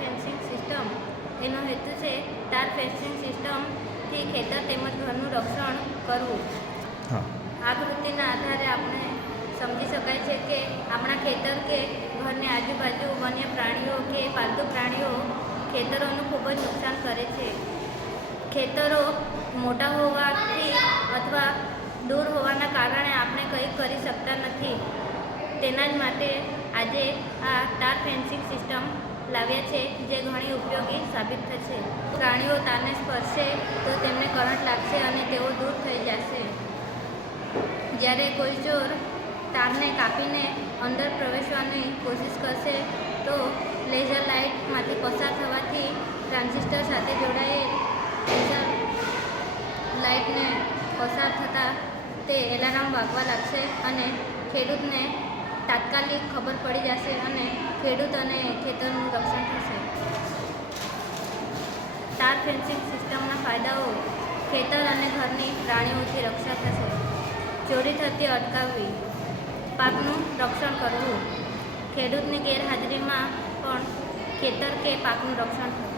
Fencing system એનો હેતુ છે તાર ફેન્સિંગ સિસ્ટમથી ખેતર તેમજ ઘરનું રક્ષણ કરવું. આકૃતિના આધારે આપણે સમજી શકાય છે કે આપણા ખેતર કે ઘરની આજુબાજુ વન્ય પ્રાણીઓ કે પાલતુ પ્રાણીઓ ખેતરોનું ખૂબ જ નુકસાન કરે છે. ખેતરો મોટા હોવાથી અથવા દૂર હોવાના કારણે આપણે કંઈ કરી શકતા નથી. તેના જ માટે આજે આ તાર ફેન્સિંગ સિસ્ટમ લાવ્યા છે, જે ઘણી ઉપયોગી સાબિત થશે. પ્રાણીઓ તારને સ્પર્શે તો તેમને કરંટ લાગશે અને તેઓ દૂર થઈ જશે. જ્યારે કોઈ ચોર તારને કાપીને અંદર પ્રવેશવાની કોશિશ કરશે તો લેઝર લાઇટમાંથી પસાર થવાથી ટ્રાન્ઝિસ્ટર સાથે જોડાયેલ લેઝર લાઇટને પસાર થતાં તે એલાર્મ વાગવા લાગશે અને ખેડૂતને તાત્કાલિક ખબર પડી જશે અને ખેડૂત અને ખેતરનું રક્ષણ થશે. તાર ફેન્સિંગ સિસ્ટમના ફાયદાઓ: ખેતર અને ઘરની પ્રાણીઓથી રક્ષા થશે, ચોરી થતી અટકાવવી, પાકનું રક્ષણ કરવું, ખેડૂતની ગેરહાજરીમાં પણ ખેતર કે પાકનું રક્ષણ થશે.